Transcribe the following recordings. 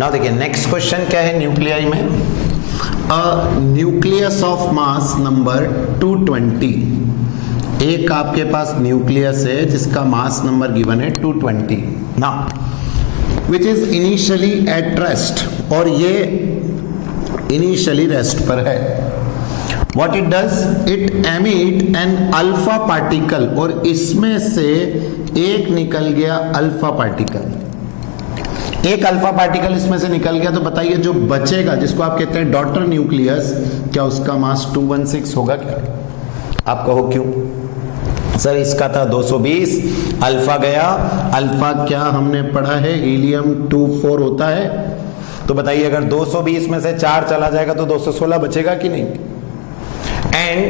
Now देखिए next question क्या है न्यूक्लियाई में, a nucleus of mass number 220। एक आपके पास न्यूक्लियस है जिसका मास नंबर गिवन है 220 ना, which is initially at rest, और ये इनिशियली रेस्ट पर है। What it does, it emit an alpha particle, और इसमें से एक निकल गया अल्फा पार्टिकल, एक अल्फा पार्टिकल इसमें से निकल गया। तो बताइए जो बचेगा, जिसको आप कहते हैं डॉटर न्यूक्लियस, क्या उसका मास 216 होगा क्या? आप कहो क्यों? सर इसका था 220, अल्फा गया, अल्फा क्या हमने पढ़ा है हीलियम 24 होता है। तो बताइए अगर 220 में से 4 चला जाएगा तो 216 बचेगा कि नहीं? And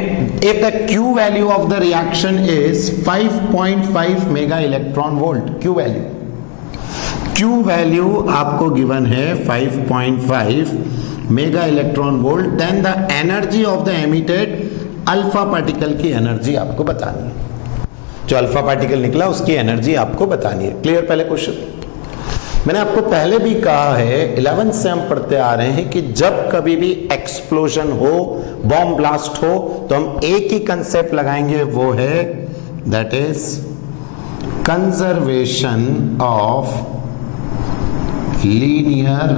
if the Q value of the reaction is 5.5 mega electron volt, Q value आपको गिवन है 5.5 mega electron volt, then the energy of the emitted alpha particle की एनर्जी आपको बतानी है। जो अल्फा पार्टिकल निकला उसकी एनर्जी आपको बतानी है। क्लियर? पहले क्वेश्चन मैंने आपको पहले भी कहा है, 11th से हम पढ़ते आ रहे हैं कि जब कभी भी एक्सप्लोजन हो, बॉम्ब ब्लास्ट हो, तो हम एक ही कंसेप्ट लगाएंगे, वो है that is conservation of linear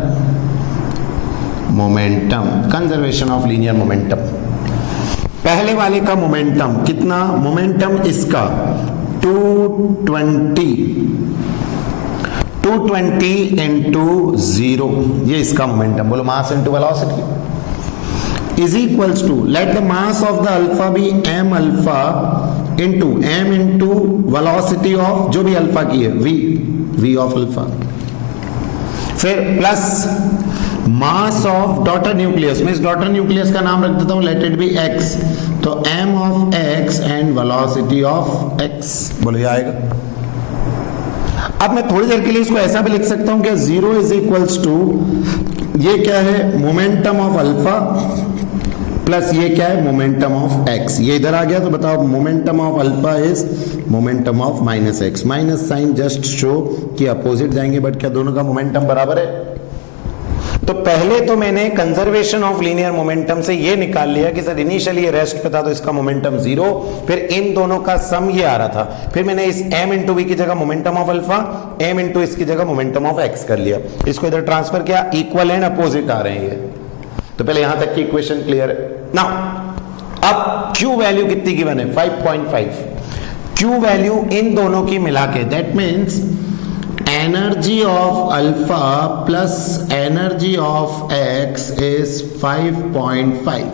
momentum. Conservation of linear momentum. पहले वाले का मोमेंटम कितना? मोमेंटम इसका 220 इंटू 0, ये इसका मोमेंटम। बोलो mass into velocity is equals to, let the mass of the alpha be M alpha into M into velocity of जो भी अल्फा की है वी ऑफ अल्फा, फिर plus mass of daughter nucleus. मैं इस डॉटर न्यूक्लियस का नाम रख देता हूं, लेट इट बी एक्स, तो M of X and velocity of X. बोलो ये आएगा। अब मैं थोड़ी देर के लिए इसको ऐसा भी लिख सकता हूं कि 0 इज इक्वल्स टू, ये क्या है मोमेंटम ऑफ अल्फा, प्लस ये क्या है मोमेंटम ऑफ एक्स। ये इधर आ गया तो बताओ momentum of alpha is momentum of minus X. Minus sign just show कि अपोजिट जाएंगे, बट क्या दोनों का मोमेंटम बराबर है? तो पहले तो मैंने कंजर्वेशन ऑफ लीनियर मोमेंटम से ये निकाल लिया कि सर इनिशियली ये रेस्ट पे था तो इसका मोमेंटम 0, फिर इन दोनों का सम ये आ रहा था, फिर मैंने इस m इंटू वी की जगह momentum of alpha, m into इसकी जगह मोमेंटम ऑफ x कर लिया, इसको इधर ट्रांसफर किया, इक्वल एंड अपोजिट आ रहे हैं ये। तो पहले यहां तक की इक्वेशन क्लियर है। नाउ अब Q वैल्यू कितनी गिवन है? 5.5। Q वैल्यू इन दोनों की मिला के, that means energy of alpha plus energy of x is 5.5।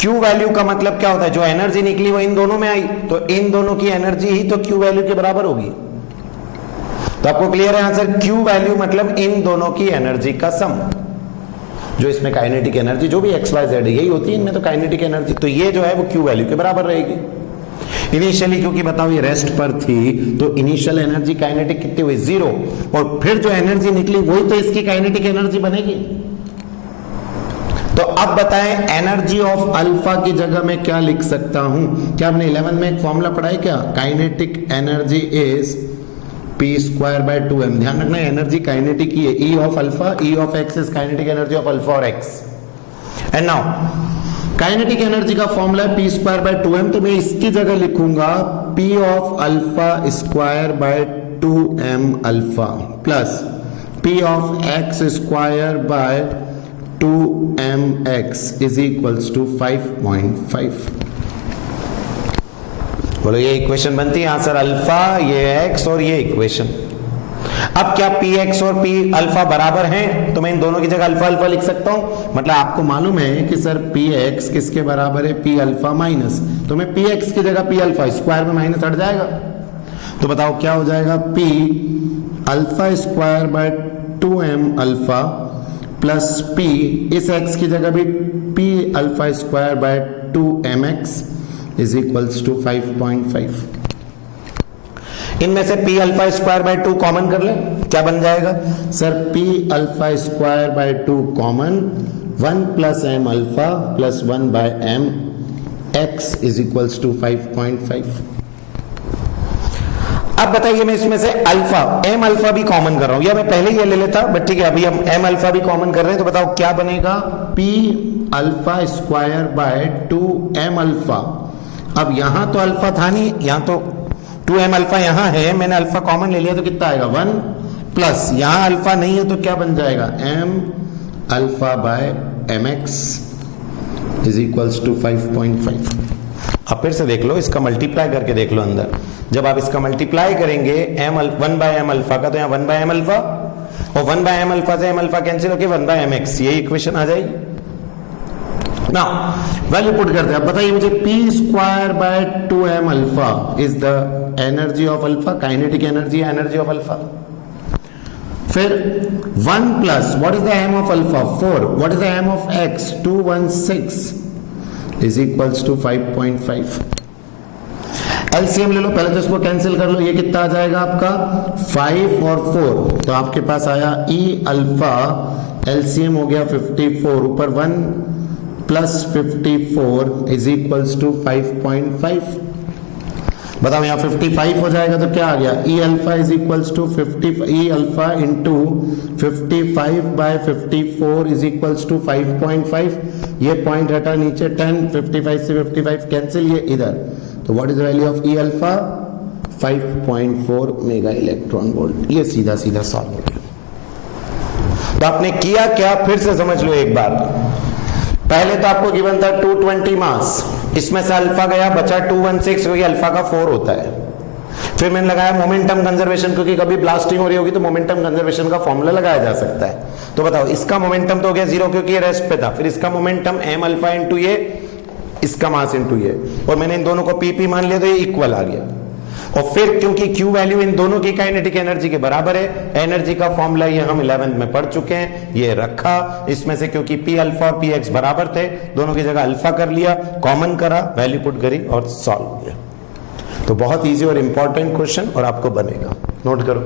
Q value का मतलब क्या होता है? जो एनर्जी निकली वो इन दोनों में आई, तो इन दोनों की एनर्जी ही तो Q वैल्यू के बराबर होगी। तो आपको क्लियर है आंसर? Q वैल्यू मतलब इन दोनों की एनर्जी का सम। जो इसमें काइनेटिक एनर्जी जो भी XYZ है यही होती है, इनमें तो काइनेटिक एनर्जी, तो ये जो है वो Q वैल्यू के बराबर रहेगी। इनिशियली क्योंकि बताओ ये रेस्ट पर थी, तो इनिशियल एनर्जी काइनेटिक कितनी हुई? 0, और फिर जो एनर्जी निकली वही तो इसकी काइनेटिक एनर्जी बनेगी। तो अब बताएं एनर्जी ऑफ अल्फा की जगह मैं क्या लिख सकता हूं? क्या आपने 11 में एक फॉर्मूला पढ़ा है क्या? Kinetic energy is p² 2m। ध्यान रखना एनर्जी काइनेटिक ही है, E of alpha, E of x is kinetic energy of alpha और x. And now kinetic energy का फॉर्मूला है p² 2m, तो मैं इसकी जगह लिखूंगा p of alpha square by 2m alpha plus p of x square by 2m x is equals to 5.5। बोलो ये इक्वेशन बनती है आंसर अल्फा, ये एक्स और ये इक्वेशन। अब क्या px और p अल्फा बराबर हैं? तो मैं इन दोनों की जगह अल्फा अल्फा लिख सकता हूं। मतलब आपको मालूम है कि सर px किसके बराबर है? p अल्फा माइनस, तो मैं px की जगह p अल्फा, स्क्वायर में माइनस हट जाएगा, तो बताओ क्या हो जाएगा? p alpha square by 2m alpha plus p, इस x की जगह भी p alpha square by 2mx is equals to 5.5। इनमें से p alpha square by 2 common कर ले, क्या बन जाएगा? Sir p alpha square by 2 common, 1 plus m alpha plus 1 by m x is equals to 5.5। अब बताइए मैं इसमें से अल्फा एम अल्फा भी कॉमन कर रहा हूं, या मैं पहले ये ले लेता, बट ठीक है अभी हम एम अल्फा भी कॉमन कर रहे हैं, तो बताओ क्या बनेगा, P alpha square by 2 M alpha. अब यहां तो अल्फा था नहीं, यहां तो 2 एम अल्फा यहां है, मैंने अल्फा कॉमन ले लिया तो कितना आएगा 1 प्लस यहां अल्फा नहीं है तो क्या बन जाएगा M alpha by M X is equals to 5.5। अब फिर से देख लो, इसका मल्टीप्लाई करके देख लो अंदर, जब आप इसका मल्टीप्लाई करेंगे वन बाय एम अल्फा का, तो यहाँ 1 बाय एम अल्फा, और 1 बाय एम अल्फा से एम अल्फा कैंसिल होकर 1 बाय एम एक्स, ये इक्वेशन आ जाएगी ना। वैल्यू पुट करते हैं। अब बताइए मुझे P square by 2 M alpha is the energy of alpha, kinetic energy, energy of alpha. फिर 1 plus what is the M of alpha 4, what is the M of X 216 is equals to 5.5। LCM ले लो पहले, तो इसको cancel कर लो, ये कितना आ जाएगा आपका 5 और 4, तो आपके पास आया ई अल्फा, एलसीएम हो गया 54, ऊपर 1 प्लस 54 इज इक्वल्स टू 5.5। बताओ यहाँ 55 हो जाएगा तो क्या आ गया, E alpha is equals to 50, E alpha into 55 by 54 is equals to 5.5। ये पॉइंट हटा नीचे 10, 55 से 55 कैंसिल, ये इधर, तो what is the value of E alpha 5.4 mega electron volt. ये सीधा सीधा सॉल्व हो गया। तो आपने किया क्या, फिर से समझ लो एक बार। पहले तो आपको गिवन था 220 मास, इसमें से अल्फा गया बचा 216, क्योंकि अल्फा का 4 होता है। फिर मैंने लगाया मोमेंटम कंजर्वेशन, क्योंकि कभी ब्लास्टिंग हो रही होगी तो मोमेंटम कंजर्वेशन का फॉर्मूला लगाया जा सकता है। तो बताओ इसका मोमेंटम तो हो गया 0 क्योंकि ये रेस्ट पे था, फिर इसका मोमेंटम एम अल्फा इंटू ये, इसका मास इंटू ये, और मैंने इन दोनों को पीपी मान लिया तो ये इक्वल आ गया। और फिर क्योंकि Q वैल्यू इन दोनों की काइनेटिक एनर्जी के बराबर है, एनर्जी का फॉर्मूला ये हम 11th में पढ़ चुके हैं, ये रखा इसमें से, क्योंकि P अल्फा और P एक्स बराबर थे, दोनों की जगह अल्फा कर लिया, कॉमन करा, वैल्यू पुट करी और सॉल्व किया। तो बहुत इजी और इंपॉर्टेंट क्वेश्चन, और आपको बनेगा, नोट करो।